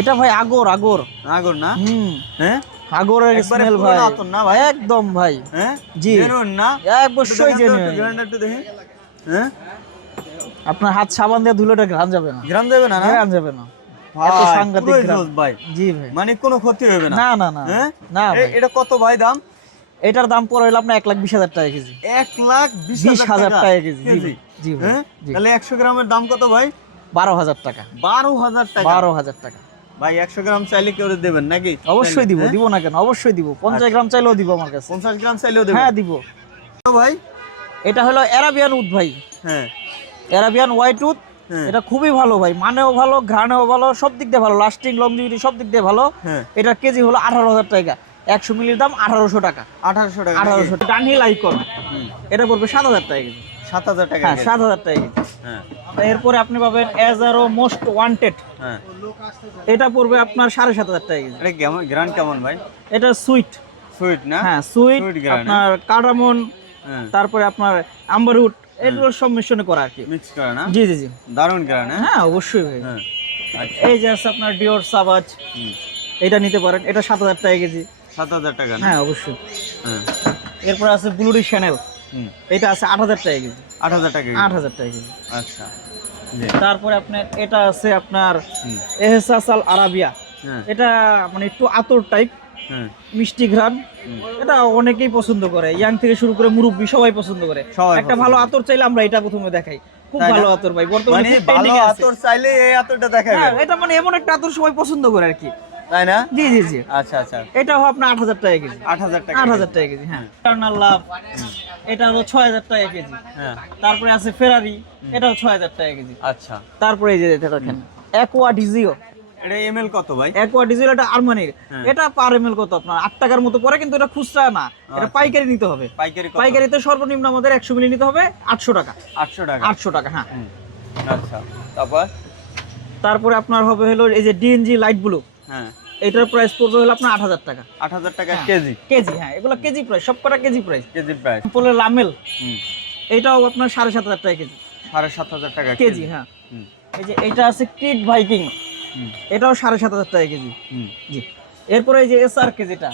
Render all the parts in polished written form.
এটা ভাই আগর আগর আগর না? হ্যাঁ আগরের স্মেল ভাই না ভাই একদম ভাই। হ্যাঁ জি জেনুইন না? অবশ্যই জেনুইন। গ্রাইন্ডার একটু দেখি। হ্যাঁ আপনার হাত সাবান দিয়ে ধুলেটা ঘ্রাণ যাবে না, গ্রাম দেবে না? ঘ্রাণ যাবে না, এত সাংঘাতিক ঘ্রাণ ভাই। জি ভাই, মানে কোনো ক্ষতি হবে না? না না না হ্যাঁ না ভাই। এটা কত ভাই দাম? এটার দাম পড়ে হলো আপনার 1,20,000 টাকা কেজি। 1,20,000 টাকা কেজি। জি কেজি? ভাই, জি ভাই। হ্যাঁ জি। তাহলে 100 গ্রামের দাম কত ভাই? 12,000 টাকা। 12,000 টাকা। 12,000 টাকা ভাই 100 গ্রাম চাইলে কেউ দেবেন নাকি? অবশ্যই দিব, হ্যাঁ? দিব না কেন, অবশ্যই দিব। 50 গ্রাম চাইলেও দিব আমার কাছে। 50 গ্রাম চাইলেও দেবেন? হ্যাঁ দিব। ভাই এটা হলো অ্যারাবিয়ান উড ভাই, হ্যাঁ অ্যারাবিয়ান হোয়াইট উড। হ্যাঁ এটা খুবই ভালো ভাই, মানেও ভালো, ঘ্রাণেও ভালো, সব দিক দিয়ে ভালো, লাস্টিং লংজিভিটি সব দিক দিয়ে ভালো। হ্যাঁ এটা কেজি হলো 18,000 টাকা। 100 মিলির দাম 1800 টাকা। 1800 টাকা। 1800 টাকা। ডানহিল আইকন এটা পড়বে 7,000 টাকা কেজি। 7,000 টাকা। হ্যাঁ 7,000 টাকা কেজি। হ্যাঁ এরপরে আপনি পাবেন এজারো মোস্ট ওয়ান্টেড, হ্যাঁ এটা পড়বে আপনার 7,500 টাকা কেজি। এটা কেমন গ্রান কেমন ভাই? এটা সুইট, সুইট না? হ্যাঁ সুইট, Sweet গ্রান, আপনার কার্ডামন, হ্যাঁ তারপরে আপনার আম্বারউড, এগুলোর সম্মিশ্রণে করা আর কি। মিক্স করে না? জি জি জি দারুণ গ্রান। হ্যাঁ হ্যাঁ অবশ্যই ভাই। হ্যাঁ আচ্ছা এই যে আছে আপনার ডিওর সাবাজ, এটা নিতে পারেন, এটা 7,000 টাকা কেজি। 7,000 টাকা না? হ্যাঁ অবশ্যই। হ্যাঁ এরপর আছে ব্লুডি শ্যানেল, এটা আছে 8,000 টাকা কেজি। 8,000 টাকা। 8,000 টাকা কেজি। আচ্ছা জি তারপরে আপনার এটা আছে আপনার এহসাস আল আরাবিয়া, হ্যাঁ এটা মানে একটু আতর টাইপ, হ্যাঁ মিষ্টি ঘ্রাণ। এটা অনেকেই পছন্দ করে, ইয়াং থেকে শুরু করে মুরব্বি সবাই পছন্দ করে। সবাই একটা ভালো আতর চাইলে আমরা এটা প্রথমে দেখাই, খুব তাই না? ভালো আতর ভাই, বর্তমানে মানে খুব ভালো trending এ আছে। আতর চাইলে এই আতরটা দেখাবে, হ্যাঁ এটা মানে এমন একটা আতর সবাই পছন্দ করে আর কি। তাই না? জি জি জি। আচ্ছা আচ্ছা এটাও আপনার 8,000 টাকা কেজি। 8,000 টাকা। 8,000 টাকা কেজি। হ্যাঁ টার্নাল লাভ, এটা হলো 6,000 টাকা কেজি। হ্যাঁ তারপরে আছে ফেরারি, এটাও 6,000 টাকা কেজি। আচ্ছা তারপরে এই যে এটা দেখেন অ্যাকোয়া ডিজিও, এটা এমএল কত ভাই? অ্যাকোয়া ডিজিও এটা আরমানির। হ্যাঁ। এটা পার এমএল কত আপনার 8 টাকার মতো পড়ে, কিন্তু এটা খুচরা না, এটা আচ্ছা। পাইকারি নিতে হবে। পাইকারি কত? পাইকারিতে সর্বনিম্ন আমাদের 100 মিলি নিতে হবে 800 টাকা। 800 টাকা। 800 টাকা হ্যাঁ। আচ্ছা তারপর তারপরে আপনার হবে হলো এই যে ডিএনজি লাইট ব্লু, হ্যাঁ এটার প্রাইস পড়বে হলো আপনার 8,000 টাকা 8,000 টাকা হ্যাঁ। কেজি। কেজি হ্যাঁ, এগুলো কেজি প্রাইস, সবকটা কেজি প্রাইস। KG price. পলে লামেল, এটাও আপনার 7,500 টাকা কেজি। 7,500 টাকা কেজি হ্যাঁ। হুম। এই যে এটা আছে কিড ভাইকিং, এটাও 7,500 টাকা কেজি। জি। এরপরে এই যে এসআরকে যেটা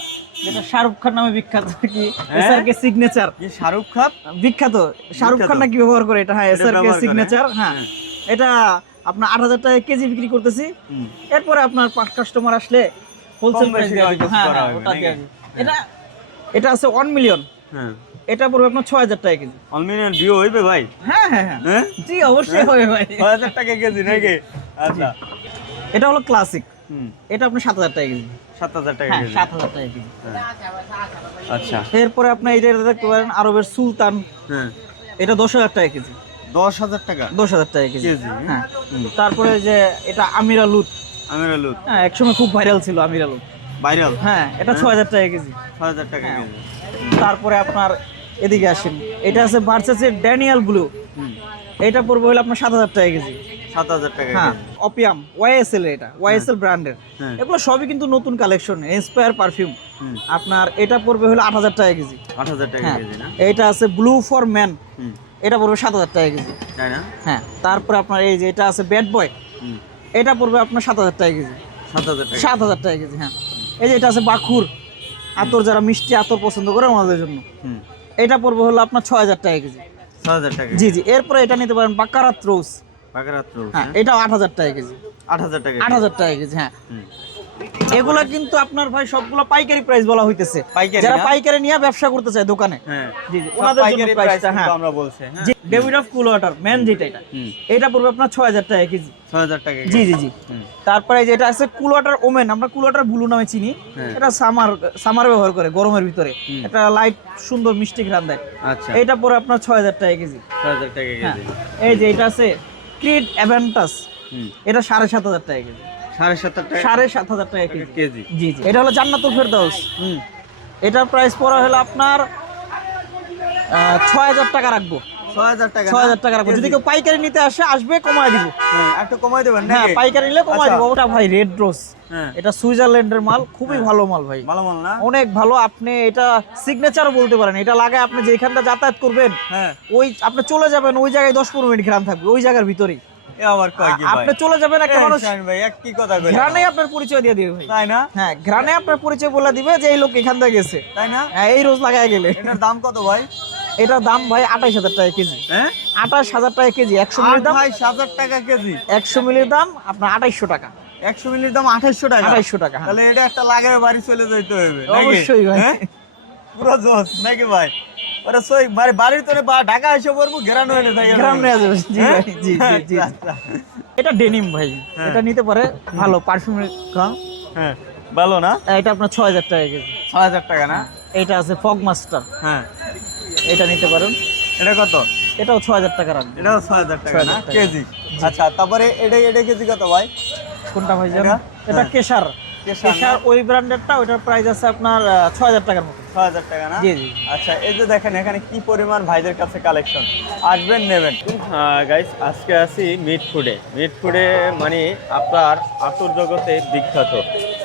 শাহরুখ খান নামে বিখ্যাত কি, এসআরকে সিগনেচার। কি শাহরুখ খান বিখ্যাত, শাহরুখ খান নাকি ব্যবহার করে এটা। হ্যাঁ এটা এসআরকে ব্যবহার করে, সিগনেচার হ্যাঁ। এটা আপনার 8,000 টাকা কেজি বিক্রি করতেছি। এরপরে আপনার কাস্টমার আসলে হোলসেল কম প্রাইস বেশি দিয়ে হয়তো দিব। হ্যাঁ করা হ্যাঁ, হবে ওটা নাকি? দিয়ে দিব। এটা এটা আছে 1 মিলিয়ন, হ্যাঁ এটা পড়বে আপনার 6,000 টাকা কেজি। অলমিনিয়াম ডিও হইবে ভাই? হ্যাঁ হ্যাঁ হ্যাঁ হ্যাঁ জি অবশ্যই হবে ভাই। 6,000 টাকা কেজি নাকি? আচ্ছা এটা হলো ক্লাসিক, এটা আপনার 7,000 টাকা কেজি। 7,000 টাকা হ্যাঁ কেজি। 7,000 টাকা কেজি। আচ্ছা এরপরে আপনি এই যে দেখতে পারেন আরবের সুলতান, হ্যাঁ এটা 10,000 টাকা কেজি। 10,000 টাকা 10,000 টাকা কেজি কেজি, হ্যাঁ। তারপরে যে এটা আমিরা লুত, আমির আলু হ্যাঁ একসময় খুব ভাইরাল ছিল আমিরা লুত। ভাইরাল। হ্যাঁ এটা 6,000 টাকা কেজি। 6,000 টাকা হ্যাঁ। কেজি। তারপরে আপনার এদিকে আসেন, এটা আছে ভার্সেসের ড্যানিয়াল ব্লু, এটা পড়বে হলো আপনার 7,000 টাকা কেজি। 7,000 টাকা হ্যাঁ কেজি। অপিয়াম ওয়াইএসএল, এটা ওয়াইএসএল ব্র্যান্ডের। হ্যাঁ। এগুলো সবই কিন্তু নতুন কালেকশন, ইন্সপায়ার পারফিউম। আপনার এটা পড়বে হলো 8,000 টাকা কেজি। 8,000 টাকা হ্যাঁ কেজি না? এটা আছে ব্লু ফর ম্যান, এটা পড়বে 7,000 টাকা কেজি। তাই না? হ্যাঁ তারপরে আপনার এই যে এটা আছে ব্যাড বয়, এটা পড়বে আপনার 7,000 টাকা কেজি। 7,000 টাকা। 7,000 টাকা কেজি হ্যাঁ। এই যে এটা আছে বাখুর আতর, যারা মিষ্টি আতর পছন্দ করে ওনাদের জন্য, এটা পড়বে হলো আপনার 6,000 টাকা কেজি। 6,000 টাকা। জি জি। এরপরে এটা নিতে পারেন বাকারাত রোজ, বাগেরহাট রোড। হ্যাঁ এটাও 8,000 টাকা কেজি। 8,000 টাকা। 8,000 টাকা কেজি হ্যাঁ। এগুলা কিন্তু আপনার ভাই সবগুলো পাইকারি প্রাইস বলা হইতেছে, পাইকারি যারা না? পাইকারি নিয়ে ব্যবসা করতে চায় দোকানে। হ্যাঁ জি জি সব ওনাদের জন্য পাইকারি প্রাইসটা প্রাইস হ্যাঁ। কিন্তু আমরা বলছি হ্যাঁ। জি David of cool water men যেটা এটা পড়বে আপনার 6,000 টাকা কেজি। 6,000 টাকা জি কেজি। জি জি। তারপরে এই যে এটা আছে কুল ওয়াটার ওমেন, আমরা কুল ওয়াটার ব্লু নামে চিনি। এটা সামার ব্যবহার করে গরমের ভিতরে, এটা লাইট সুন্দর মিষ্টি ঘ্রাণ দেয়। আচ্ছা এইটা পরে আপনার 6,000 টাকা কেজি। 6,000 টাকা হ্যাঁ কেজি। এই যে এটা আছে ক্রিড অ্যাভেন্টাস, এটা 7,500 টাকা কেজি। 7,500 টাকা 7,500 টাকা কেজি। কেজি। জি জি। এটা হলো জান্নাতুল ফেরদাউস, এটার প্রাইস পড়া হলো আপনার 6,000 টাকা রাখবো। 6,000 টাকা। 6,000 টাকা রাখবো। যদি কেউ পাইকারি নিতে আসে আসবে কমায় দিব। একটু কমাই দেবেন হ্যাঁ নাকি? পাইকারি নিলে কমায় আচ্ছা। দিব। ওটা ভাই রেড রোজ, হ্যাঁ এটা সুইজারল্যান্ডের মাল, খুবই ভালো মাল ভাই, ভালো মাল না? অনেক ভালো। আপনি এটা সিগনেচারও বলতে পারেন, এটা লাগায় আপনি যেখানটা যাতায়াত করবেন হ্যাঁ ওই আপনি চলে যাবেন, ওই জায়গায় 10-15 মিনিট ঘ্রাণ থাকবে ওই জায়গার ভিতরেই। এ আবার কয় কি ভাই? আপনি চলে যাবেন একটা মানুষ শাহিন ভাই এক কি কথা কইলেন? ঘ্রাণে আপনার পরিচয় দিয়ে দিবে ভাই। তাই না? হ্যাঁ, ঘ্রাণে আপনার পরিচয় বলে দিবে যে এই লোক এখান থেকে গেছে। তাই না? হ্যাঁ, এই রোজ লাগায় গেলে। এটার দাম কত ভাই? এটার দাম ভাই 28000 টাকা কেজি। হ্যাঁ, 28000 টাকা কেজি। 100 মিলির দাম 28000 টাকা কেজি। 100 মিলির দাম আপনার 2800 টাকা। 100 মিলির দাম 2800 টাকা। 2800 টাকা। হ্যাঁ। তাহলে এটা একটা লাগায় বাড়ি চলে যাইতে হবে নাকি? অবশ্যই ভাই। হ্যাঁ? পুরো জোস নাকি ভাই? ওরা সই বাড়ির তোরে ঢাকা এসে পড়বো ঘেরানো হয়ে যায়। গ্রাম নিয়ে যাবে। জি হ্যাঁ? ভাই, জি জি জি। আচ্ছা, এটা ডেনিম ভাই। হ্যাঁ। এটা নিতে পারে, ভালো পারফিউমের কম। হ্যাঁ, ভালো না? এটা আপনার 6000 টাকা কেজি। 6000 টাকা না? এটা আছে ফগ মাস্টার, হ্যাঁ, এটা নিতে পারেন। এটা কত? এটাও 6000 টাকা রাখবে। এটাও 6000 টাকা না 6000 টাকা। কেজি। আচ্ছা, তারপরে এটা কেজি কত ভাই? কোনটা ভাই জানেন? এটা? এটা হ্যাঁ। কেশার। কেশার না? কেশার ওই ব্র্যান্ডেরটা, ওটার প্রাইস আছে আপনার 6000 টাকার মতো। 6000 টাকা না? জি জি। আচ্ছা, এই যে দেখেন এখানে কি পরিমাণ ভাইদের কাছে কালেকশন, আসবেন নেবেন। গাইস, আজকে আছি মিট ফুডে মানে আপনার আতর জগতে বিখ্যাত।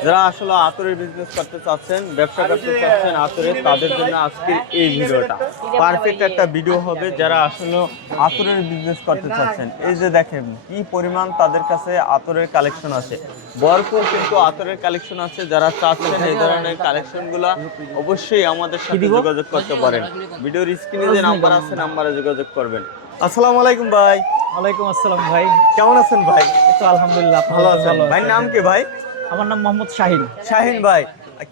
যারা আসলে আতরের বিজনেস করতে চাচ্ছেন, ব্যবসা করতে চাচ্ছেন আতরের, তাদের জন্য আজকের এই ভিডিওটা পারফেক্ট একটা ভিডিও হবে। যারা আসলে আতরের বিজনেস করতে চাচ্ছেন, এই যে দেখেন কি পরিমাণ তাদের কাছে আতরের কালেকশন আছে, ভরপুর কিন্তু আতরের কালেকশন আছে। যারা চাচ্ছেন এই ধরনের কালেকশনগুলো অবশ্যই আমাদের সাথে যোগাযোগ করতে পারেন। ভিডিওর স্ক্রিনে যে নাম্বার আছে, নাম্বারে যোগাযোগ করবেন। আসসালামু আলাইকুম ভাই। ওয়ালাইকুম আসসালাম ভাই। কেমন আছেন ভাই? এই তো আলহামদুলিল্লাহ, আপনি ভালো আছেন ভাই? নাম কি ভাই? আমার নাম মোহাম্মদ শাহিন। শাহিন ভাই,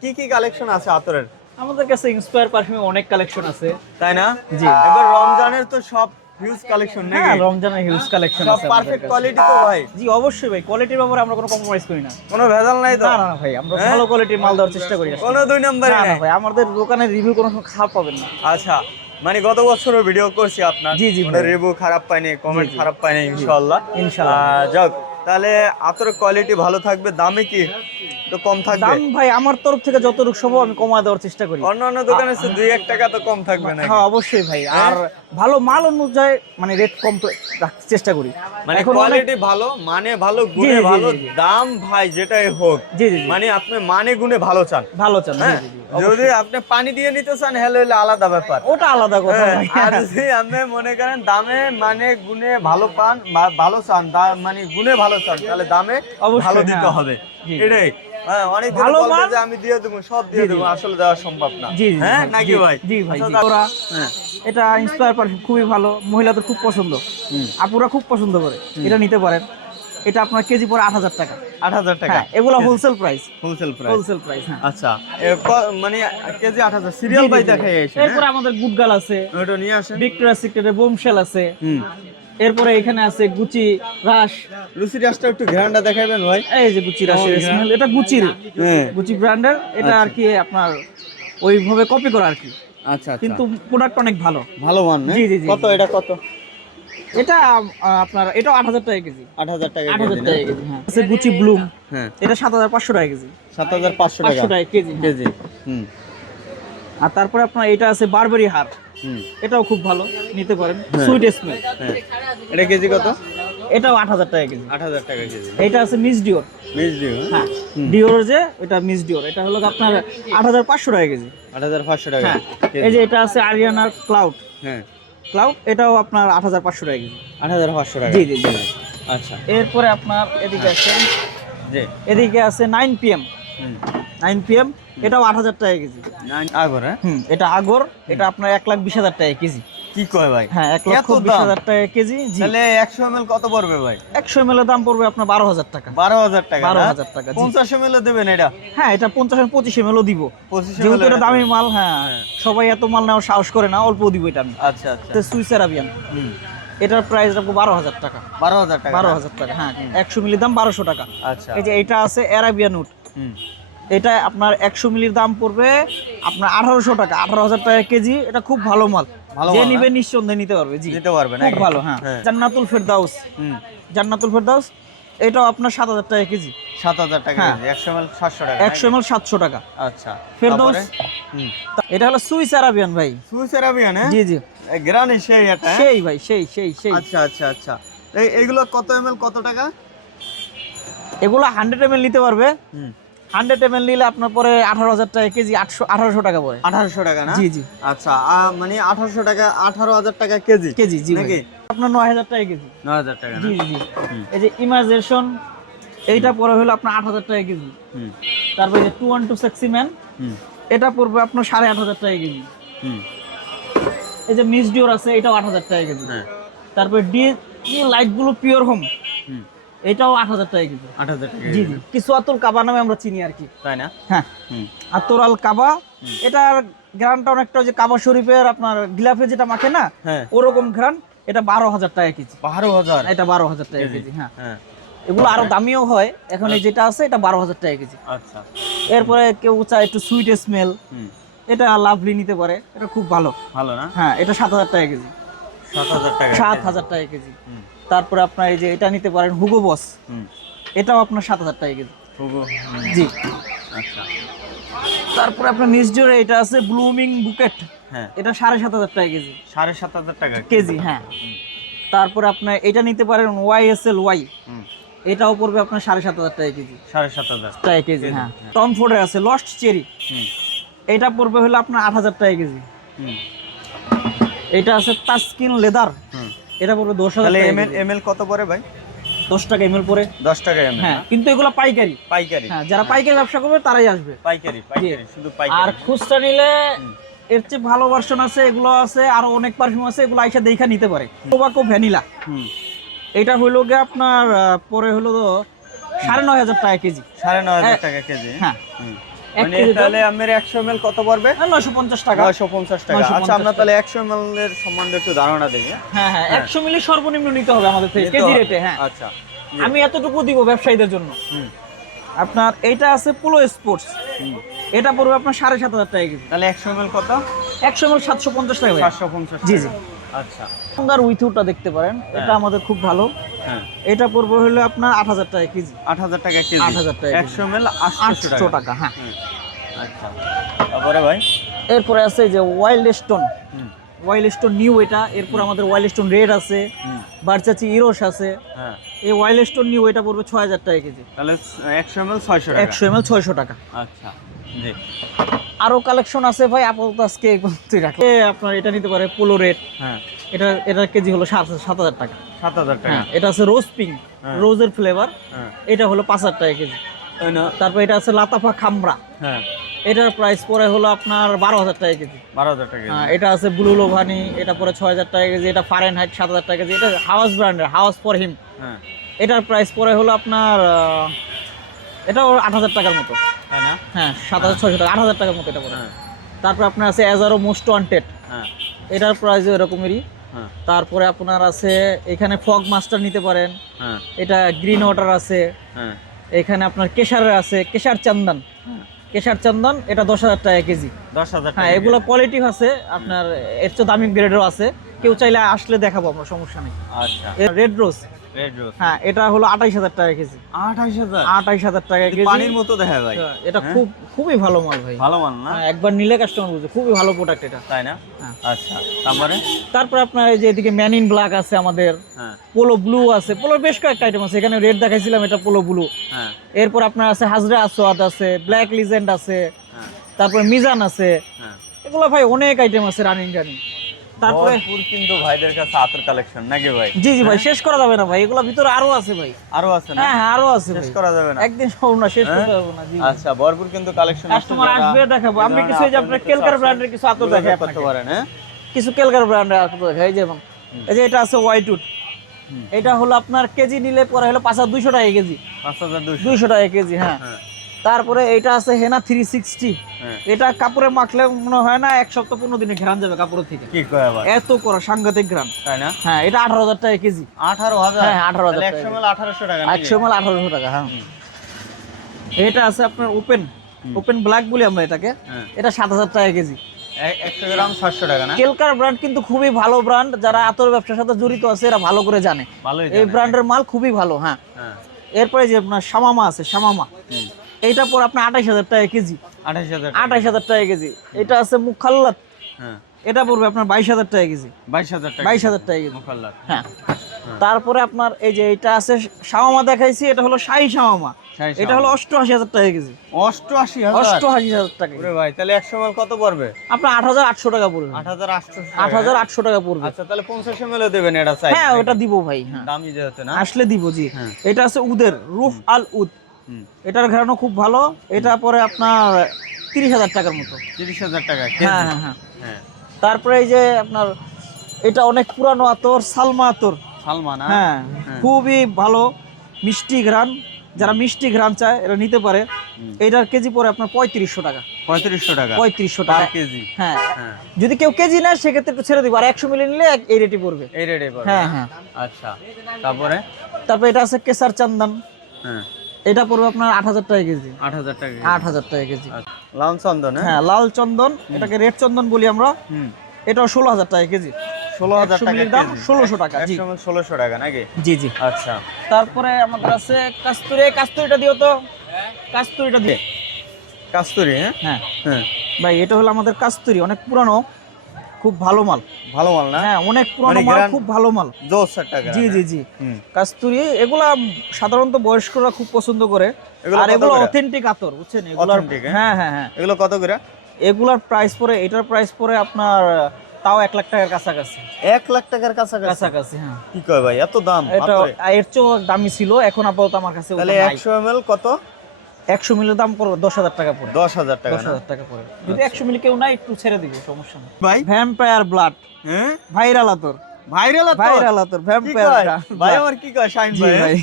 কি কি কালেকশন আছে আতরের? আমাদের কাছে ইন্সপায়ার পারফিউমে অনেক কালেকশন আছে। তাই না? জি। এবার রমজানের তো সব হিউজ কালেকশন হ্যাঁ, নাকি? রমজানের হিউজ কালেকশন সব আছে। পারফেক্ট কোয়ালিটি তো ভাই? জি অবশ্যই ভাই, কোয়ালিটির ব্যাপারে আমরা কোনো কম্প্রোমাইজ করি না। কোনো ভেজাল নাই তো? না না না ভাই, আমরা হ্যাঁ? ভালো কোয়ালিটির মাল দেওয়ার চেষ্টা করি। কোনো দুই নম্বরে না না নাই? ভাই, আমাদের দোকানের রিভিউ কোনো সময় খারাপ পাবেন না। আচ্ছা, মানে গত বছরও ভিডিও করছি আপনার, জি, জি ভাই। রিভিউ খারাপ পাইনি, কমেন্ট জি, জি। খারাপ পাইনি ইনশাআল্লাহ। ইনশাআল্লাহ। যাক, তাহলে আতরের কোয়ালিটি ভালো থাকবে, দামে কি তো কম থাকবে? দাম ভাই আমার তরফ থেকে যতটুকু সম্ভব আমি কমায় দেওয়ার চেষ্টা করি। অন্যান্য দোকানে 2-1 টাকা তো কম থাকবে নাকি? হ্যাঁ অবশ্যই ভাই, আর ভালো মাল অনুযায়ী মানে রেট কম তো রাখতে চেষ্টা করি। মানে এখন অনেক- কোয়ালিটি ভালো, মানে ভালো, গুণে জি, জি, ভালো, জি, জি। দাম ভাই যেটাই হোক, জি জি জি, মানে আপনি মানে গুণে ভালো চান। ভালো চান। জি হ্যাঁ, জি জি, যদি অবশ্যই। আপনি পানি দিয়ে নিতে চান হলে আলাদা ব্যাপার। ওটা আলাদা কথা হ্যাঁ, ভাই। আর যদি আপনি মনে করেন দামে মানে গুণে ভালো পান, ভালো চান, মানে গুণে ভালো চান, তাহলে দামে অবশ্যই, ভালো দিতে হ্যাঁ। হবে। জি। এটাই। হ্যাঁ, অনেক ভালো ভালো মাল- যে আমি দিয়ে দেবো, সব দিয়ে জি, জি। দেবো, আসলে দেওয়া সম্ভব না। জি জি হ্যাঁ, ভাই, নাকি জি, ভাই? জি ভাই, আচ্ছা, জি। ওরা হ্যাঁ। এটা ইন্সপায়ার পারফিউম খুবই ভালো, মহিলাদের খুব পছন্দ, আপুরা খুব পছন্দ করে। এটা নিতে পারেন। এটা আপনার কেজি পড়ে 8000 টাকা। 8000 টাকা। হ্যাঁ, এগুলো wholesale price. Wholesale price. Wholesale price, হ্যাঁ। আচ্ছা, মানে কেজি 8000 সিরিয়াল জি, জি, বাই জি। দেখাই এসে। এরপরে আমাদের গুডগাল আছে, ওটা নিয়ে আসেন। ভিক্টোরিয়া সিক্রেটের বোমশেল আছে। হুম। এরপরে এখানে আছে গুচি রাশ। লুসি রাসটা একটু ঘ্রান্ডা দেখাবেন ভাই। এই যে গুচি রাশের ও, স্মেল, এটা গুচির, হ্যাঁ। গুচি ব্র্যান্ডের। এটা আর কি আপনার ওইভাবে কপি করা আর কি, আচ্ছা, কিন্তু প্রোডাক্ট অনেক ভালো। ভালো মান না? জি, জি, জি, কত জি। এটা কত? এটা আপনার এটাও 8000 টাকা কেজি। 8000 টাকা 8000 কেজি না? টাকা কেজি, হ্যাঁ। আছে গুচি ব্লুম, হ্যাঁ। এটা 7500 টাকা কেজি। 7500 টাকা 500 টাকা কেজি, হ্যাঁ। কেজি। হুম। আর তারপরে আপনার এটা আছে বারবেরি হার, হুম। এটাও খুব ভালো, নিতে পারেন। হ্যাঁ। সুইট স্মেল, হ্যাঁ। এটা কেজি কত? এটাও 8000 টাকা কেজি। 8000 টাকা কেজি। এটা আছে মিস ডিওর, মিস দিও। হ্যাঁ। হুম। ডিওর যে এটা মিস ডিওর, এটা হলো আপনার 8500 টাকা কেজি। 8500 টাকা হ্যাঁ। কেজি। এই যে এটা আছে আরিয়ানার ক্লাউড, হ্যাঁ। ক্লাউড এটাও আপনার 8500 টাকা কেজি। 8500 টাকা। জি জি জি। আচ্ছা। এরপরে আপনার এদিকে আছে, জি। এদিকে আছে 9pm, হুম। 9pm এটাও 8000 টাকা কেজি। আগর, হ্যাঁ? এটা আগর, এটা আপনার 1,20,000 টাকা কেজি। কি কয় ভাই? হ্যাঁ, এত দাম? 1,20,000 টাকা কেজি। জি। তাহলে 100 ml কত পড়বে ভাই? 100 ml এর দাম পড়বে আপনার 12,000 টাকা। 12000 টাকা। 12,000 টাকা, জি। 50 ml দেবেন এটা? হ্যাঁ, এটা 50-25 ml দিব, 25 যেহেতু ml এটা দামি মাল। হ্যাঁ, হ্যাঁ। সবাই এত মাল নেওয়ার সাহস করে না, অল্প দিব এটা আমি। আচ্ছা, আচ্ছা। সুইস আরাবিয়ান, হুম। এটার প্রাইস রাখবো 12,000 টাকা। 12000 টাকা। 12,000 টাকা, হ্যাঁ। 100 মিলির দাম 1200 টাকা। আচ্ছা। এই যে এটা আছে অ্যারাবিয়ান উড, হুম। এটা আপনার 100 মিলির দাম পড়বে আপনার 1800 টাকা, 18,000 টাকা কেজি। এটা খুব ভালো মাল, ভালো যে মাল, নিবে নিঃসন্দেহে নিতে পারবে। জি, নিতে পারবে খুব নাকি? ভালো। হ্যাঁ, হ্যাঁ। জান্নাতুল ফেরদাউস, হুম। জান্নাতুল ফেরদাউস এটাও আপনার 7000 টাকা কেজি। 7000 টাকা হ্যাঁ। কেজি। 100 ml 700 টাকা। 100 ml 700 টাকা। আচ্ছা। ফেরদাউস, তারপরে? হুম। এটা হলো সুইস আরাবিয়ান ভাই। সুইস আরাবিয়ান, হ্যাঁ? জি জি, গ্রানি সেই এটা, হ্যাঁ? সেই ভাই, সেই সেই সেই। আচ্ছা, আচ্ছা, আচ্ছা। এইগুলো কত ml কত টাকা? এগুলো 100 ml নিতে পারবে হুম। 100 ml নিলে আপনার পরে 18,000 টাকা কেজি, 1800 টাকা পড়ে। 1800 টাকা না? জি জি। আচ্ছা মানে 1800 টাকা, 18,000 টাকা কেজি কেজি, জি নাকি? আপনার 9,000 টাকা কেজি। 9,000 টাকা না? জি জি। এই যে ইমার্জেশন এইটা পরে হলো আপনার 8,000 টাকা কেজি। তারপরে যে 212 সেক্সি ম্যান এটা পড়বে আপনার 8,500 টাকা কেজি। এই যে মিস ডিওর আছে এটাও 8,000 টাকা কেজি। তারপরে D light blue pure home এটাও 8,000 টাকা কেজি। 8,000 টাকা জি জি। কিছু আতর কাবা নামে আমরা চিনি আর কি, তাই না? হ্যাঁ আতরাল কাবা। এটার গ্রানটা অনেকটা ওই যে কাবা শরীফের আপনার গিলাফে যেটা মাখে না ওরকম গ্রান। এটা 12,000 টাকা কেজি। 12,000? এটা 12,000 টাকা কেজি। হ্যাঁ এগুলো আরো দামিও হয়, এখন এই যেটা আছে এটা 12,000 টাকা কেজি। আচ্ছা। এরপরে কেউ চায় একটু সুইট স্মেল, এটা লাভলি নিতে পারে, এটা খুব ভালো। ভালো না? হ্যাঁ এটা 7,000 টাকা কেজি। 7,000 টাকা? 7,000 টাকা কেজি। তারপরে আপনার এই যে এটা নিতে পারেন হুগো বস, এটাও আপনার 7,000 টাকা কেজি। হুগো, জি। আচ্ছা। তারপরে আপনার মিস ডিওরে এটা আছে ব্লুমিং বুকেট, এটা 7,500 টাকা কেজি। 7,500 টাকা কেজি, হ্যাঁ। তারপরে আপনার এটা নিতে পারেন ওয়াইএসএল ওয়াই, এটাও পড়বে আপনার 7,500 টাকা কেজি। 7,500 টাকা কেজি, হ্যাঁ। টম ফোর্ডের আছে লস্ট চেরি, এটা পড়বে হলো আপনার 8,000 টাকা কেজি। এটা আছে তাস্কিন লেদার, এটা পড়বে 10,000 টাকা। এমএল কত পড়ে ভাই? 10 টাকা এমএল পড়ে। 10 টাকা এমএল? হ্যাঁ, কিন্তু এগুলো পাইকারি। পাইকারি? হ্যাঁ, যারা পাইকারি ব্যবসা করবে তারাই আসবে। পাইকারি শুধু পাইকারি। আর খুচরা নিলে এর চেয়ে ভালো ভার্সন আছে, এগুলো আছে আরো অনেক পারফিউম আছে, এগুলো আইসা দেখা নিতে পারে। টোবাকো ভ্যানিলা, এটা হইলো গিয়ে আপনার পরে হলো 9,500 টাকা কেজি। 9,500 টাকা কেজি? হ্যাঁ। মানে তাহলে আমার 100 ml কত পড়বে? 950 টাকা। 950 টাকা। আচ্ছা, আমরা তাহলে 100 ml এর সম্বন্ধে একটু ধারণা দেই। হ্যাঁ হ্যাঁ, 100 মিলি সর্বনিম্ন নিতে হবে আমাদের থেকে কেজি রেটে। হ্যাঁ, আচ্ছা। আমি এতটুকু দিব ব্যবসায়ীদের জন্য। আপনার এইটা আছে পোলো স্পোর্টস, এটা পড়বে আপনার 7,500 টাকা কেজি। তাহলে 100 ml কত? 100 ml 750 টাকা। 750? জি জি। আচ্ছা। সুন্দর উইথউডটা দেখতে পারেন, এটা আমাদের খুব ভালো। এটা পড়বে হলো আপনার 8,000 টাকা কেজি। 8,000 টাকা কেজি? 8,000 টাকা। 100 ml 800 টাকা। হ্যাঁ। আচ্ছা। তারপরে ভাই এরপরে আছে যে wild stone, wild stone new এটা। এরপর আমাদের ওয়াইল্ড স্টোন রেড আছে, বারচাচি ইরোস আছে। এই ওয়াইল্ড স্টোন নিউ এটা পড়বে 6,000 টাকা কেজি। তাহলে 100 ml 600 টাকা? 100 ml 600 টাকা। আচ্ছা। জি। আরো কালেকশন আছে ভাই, আপাতত আজকে তুই রাখি। আপনার এটা নিতে পারে পোলো রেড, এটার কেজি হলো 7,000 টাকা। 7,000 টাকা? এটা আছে রোজ পিঙ্ক, রোজের ফ্লেভার, এটা হলো 5,000 টাকা কেজি। তারপর এটা আছে লাতাফা খামরা, এটার প্রাইস পরে হলো আপনার 12,000 টাকা কেজি। 12,000 টাকা? এটা আছে ব্লু লোভানি, এটা পরে 6,000 টাকা কেজি। এটা ফারেনহাইট 7,000 টাকা কেজি। এটা হাউস ব্র্যান্ডের, হাউস ফর হিম, এটার প্রাইস পরে হলো আপনার এটাও 8,000 টাকার মতো। হ্যাঁ, 7,600 টাকা, 8,000 টাকার মতো এটা পড়ে। তারপর আপনার আছে অ্যাজারো মোস্ট ওয়ান্টেড, এটার প্রাইস এরকমই। তারপরে আপনার আছে এখানে ফগ মাস্টার নিতে পারেন, এটা গ্রিন ওয়াটার আছে। এখানে আপনার কেশারের আছে, কেশার চন্দন, কেশার চন্দন, এটা 10,000 টাকা কেজি। 10,000? হ্যাঁ, এগুলো কোয়ালিটি আছে আপনার, এর চেয়ে দামি গ্রেডেরও আছে, কেউ চাইলে আসলে দেখাবো আমরা, সমস্যা নেই। আচ্ছা। রেড রোজ, হ্যাঁ, এটা হলো 28,000 টাকা কেজি। 28,000 টাকা কেজি। পানির মতো দেখা ভাই। এটা খুবই ভালো মাল ভাই। ভালো মাল না? একবার নিলে কাস্টমার বুঝে, খুবই ভালো প্রোডাক্ট এটা, তাই না? আচ্ছা। তারপরে আপনার এই যে এদিকে ম্যান ইন ব্ল্যাক আছে আমাদের, পোলো ব্লু আছে। পোলোর বেশ কয়েকটা আইটেম আছে, এখানে রেড দেখাইছিলাম, এটা পোলো ব্লু। এরপর আপনার আছে হাজরা আসওয়াদ আছে, ব্ল্যাক লিজেন্ড আছে, তারপরে মিজান আছে। এগুলো ভাই অনেক আইটেম আছে রানিং। তারপরে কিন্তু ভাইদের কাছে আতর কালেকশন নাকি ভাই? জি জি ভাই, শেষ করা যাবে না ভাই, এগুলো ভিতরে আরো আছে ভাই। আরো আছে না? হ্যাঁ, আরো আছে, শেষ করা যাবে না, একদিন সব না শেষ করতে পারবো না। জি আচ্ছা, ভরপুর কিন্তু কালেকশন আছে। কাস্টমার আসবে, দেখাবো আমরা কিছু। এই যে আপনার কেলকার ব্র্যান্ডের কিছু আতর দেখাই আপনাকে পারেন। কিছু কেলকার ব্র্যান্ডের আতর দেখাই, যেমন এই যে এটা আছে হোয়াইট উড, এটা হলো আপনার কেজি নিলে পরে হলো 5,200 টাকা কেজি। 5,200 টাকা কেজি। হ্যাঁ। তারপরে এটা আছে হেনা 360, এটা কাপড়ে মাখলে মনে হয় না 1 সপ্তাহ 15 দিনে ঘ্রাণ যাবে কাপড়ের থেকে। কি কয় আবার? এত করা সাংঘাতিক ঘ্রাণ, তাই না? হ্যাঁ, এটা 18,000 টাকা কেজি। 18,000? হ্যাঁ, 18,000 টাকা। 100 ml 1800 টাকা? 100 ml 1800 টাকা। হ্যাঁ। এটা আছে আপনার ওপেন ব্ল্যাক বলি আমরা এটাকে, এটা 7,000 টাকা কেজি। 100 গ্রাম 700 টাকা না? কেলকার ব্র্যান্ড কিন্তু খুবই ভালো ব্র্যান্ড, যারা আতর ব্যবসার সাথে জড়িত আছে এরা ভালো করে জানে এই ব্র্যান্ডের মাল খুবই ভালো। হ্যাঁ। এরপরে যে আপনার শামামা আছে, শামামা, এইটা পর আপনার 28,000 টাকা কেজি। 28,000 টাকা কেজি। এটা আছে মুখাল্লাত, এটা পড়বে আপনার 22,000 টাকা কেজি। 22,000 টাকা। 22,000 টাকা কেজি। মুকাল্লাদ। হ্যাঁ। তারপরে আপনার এই যে এটা আছে শাওয়ামা দেখাইছি, এটা হলো শাহী শাওয়ামা। এটা হলো 88,000 টাকা কেজি। 88,000। 88,000 টাকা ওরে ভাই, তাহলে 100 ml কত পড়বে? আপনার 8,800 টাকা পড়বে। 8,800 টাকা। 8,800 টাকা পড়বে। আচ্ছা, তাহলে 50 ml ও দেবেন এটা চাই? হ্যাঁ, ওটা দিব ভাই। হ্যাঁ, দামি যেহেতু না, আসলে দিব জি। হ্যাঁ। এটা আছে উদের রুহ আল উদ। এটার ঘ্রাণও খুব ভালো। এটা পরে আপনার 30,000 টাকার মতো। 30,000 টাকা কেজি। হ্যাঁ হ্যাঁ হ্যাঁ। হ্যাঁ। তারপরে এই যে আপনার এটা অনেক পুরানো আতর, সালমা আতর। সালমা না? হ্যাঁ, খুবই ভালো মিষ্টি ঘ্রাণ। যারা মিষ্টি ঘ্রাণ চায় এরা নিতে পারে। এটার কেজি পরে আপনার 3500 টাকা। 3500 টাকা 3500 পার টাকা কেজি। হ্যাঁ, হ্যাঁ। যদি কেউ কেজি নেয় সেক্ষেত্রে একটু ছেড়ে দিব, আর 100 মিলি নিলে এই রেটই পড়বে। এই রেটে পড়বে? হ্যাঁ হ্যাঁ। আচ্ছা, তারপরে? তারপরে এটা আছে কেসার চন্দন। হ্যাঁ। এটা পড়বে আপনার 8,000 টাকা কেজি। 8,000 টাকা। 8,000 টাকা কেজি। লাল চন্দন? হ্যাঁ, লাল চন্দন, এটাকে রেড চন্দন বলি আমরা। এটাও 16,000 টাকা কেজি। 16,000 টাকা দাম কেজি। 1600 টাকা। জি 100 টাকা নাকি? জি জি। আচ্ছা, তারপরে আমাদের আছে কাস্তুরি। কাস্তুরিটা দিও তো, কাস্তুরিটা দিয়ে। কাস্তুরি? হ্যাঁ হ্যাঁ হ্যাঁ ভাই, এটা হলো আমাদের কাস্তুরি, অনেক পুরানো, খুব ভালো মাল। ভালো মাল না? হ্যাঁ, অনেক পুরানো মাল, খুব ভালো মাল। জোস টাকা। জি জি জি। কাস্তুরি এগুলা সাধারণত বয়স্করা খুব পছন্দ করে, আর এগুলো অথেন্টিক আতর, বুঝছেন? এগুলা হ্যাঁ হ্যাঁ হ্যাঁ। এগুলো কত করে? এগুলার প্রাইস পড়ে, এটার প্রাইস পড়ে আপনার তাও 1 লাখ টাকার কাছাকাছি। 1 লাখ টাকার কাছাকাছি? হ্যাঁ। কি কয় ভাই, এত দাম? এটা এর চেয়েও দামি ছিল, এখন আপাতত আমার কাছে। তাহলে 100 ml কত? 100 মিলির দাম পড়বে 10,000 টাকা পড়ে। 10,000 টাকা? 10,000 টাকা পড়ে। যদি 100 মিলি কেউ নাই, একটু ছেড়ে দিব, সমস্যা নেই ভাই। Vampire blood. হ্যাঁ, ভাইরাল আতর। ভাইরাল আতর? ভাইরাল আতর, ভ্যাম্পায়ার। ভাই আমার কি কয় শাইন জি ভাই? ভাই,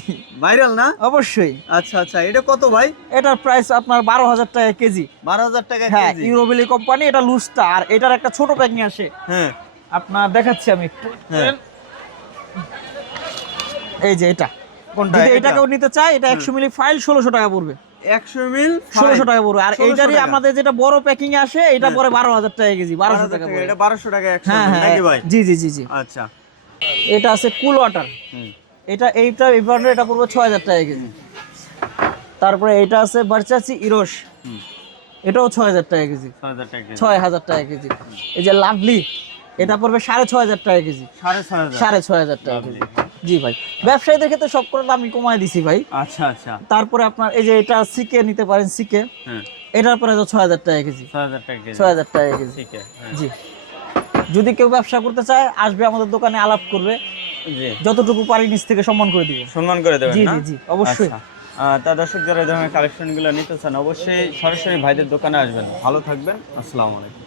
ভাইরাল না? অবশ্যই। আচ্ছা আচ্ছা, এটা কত ভাই? এটার প্রাইস আপনার 12,000 টাকা কেজি। 12,000 টাকা হ্যাঁ, কেজি? ইউরোবেলি কোম্পানি, এটা লুজটা। আর এটার একটা ছোট প্যাকিং আসে। হ্যাঁ, আপনার দেখাচ্ছি আমি একটু। হ্যাঁ। এই যে এটা, কোনটা? যদি এটা কেউ নিতে চায়, এটা 100 মিলি ফাইল 1600 টাকা পড়বে। 100 ml 1600 টাকা পড়বে। আর 1600 এইটারই টাকা। আমাদের যেটা বড় প্যাকিং এ আসে, এটা পরে 12,000 টাকা কেজি। 1200 টাকা পড়বে। এটা 1200 টাকা 100 হ্যাঁ ml হ্যাঁ নাকি ভাই? জি জি জি জি। আচ্ছা। এটা আছে কুল ওয়াটার। এইটা এই ব্র্যান্ডের, এটা পড়বে 6,000 টাকা কেজি। তারপরে এটা আছে বারচাচি ইরোস। এটাও 6,000 টাকা কেজি। 6,000 টাকা কেজি? 6,000 টাকা কেজি। এই যে লাভলি, এটা পড়বে 6,500 টাকা কেজি। 6,500? 6,500 টাকা কেজি। জি ভাই, ব্যবসায়ীদের ক্ষেত্রে সব করে দাম আমি কমায় দিছি ভাই। আচ্ছা আচ্ছা। তারপরে আপনার এই যে এটা সিকে নিতে পারেন, সিকে। হ্যাঁ, এটার পরে 6,000 টাকা কেজি। 6,000 টাকা কেজি? 6,000 টাকা কেজি। ঠিক আছে। জি। যদি কেউ ব্যবসা করতে চায়, আসবে আমাদের দোকানে, আলাপ করবে, জি, যতটুকু পারি নিচ থেকে সম্মান করে দিব। সম্মান করে দেবেন জি না? জি জি, অবশ্যই। আচ্ছা। তা দর্শক, যারা এই ধরনের কালেকশনগুলো নিতে চান, অবশ্যই সরাসরি ভাইদের দোকানে আসবেন। ভালো থাকবেন, আসসালামু আলাইকুম।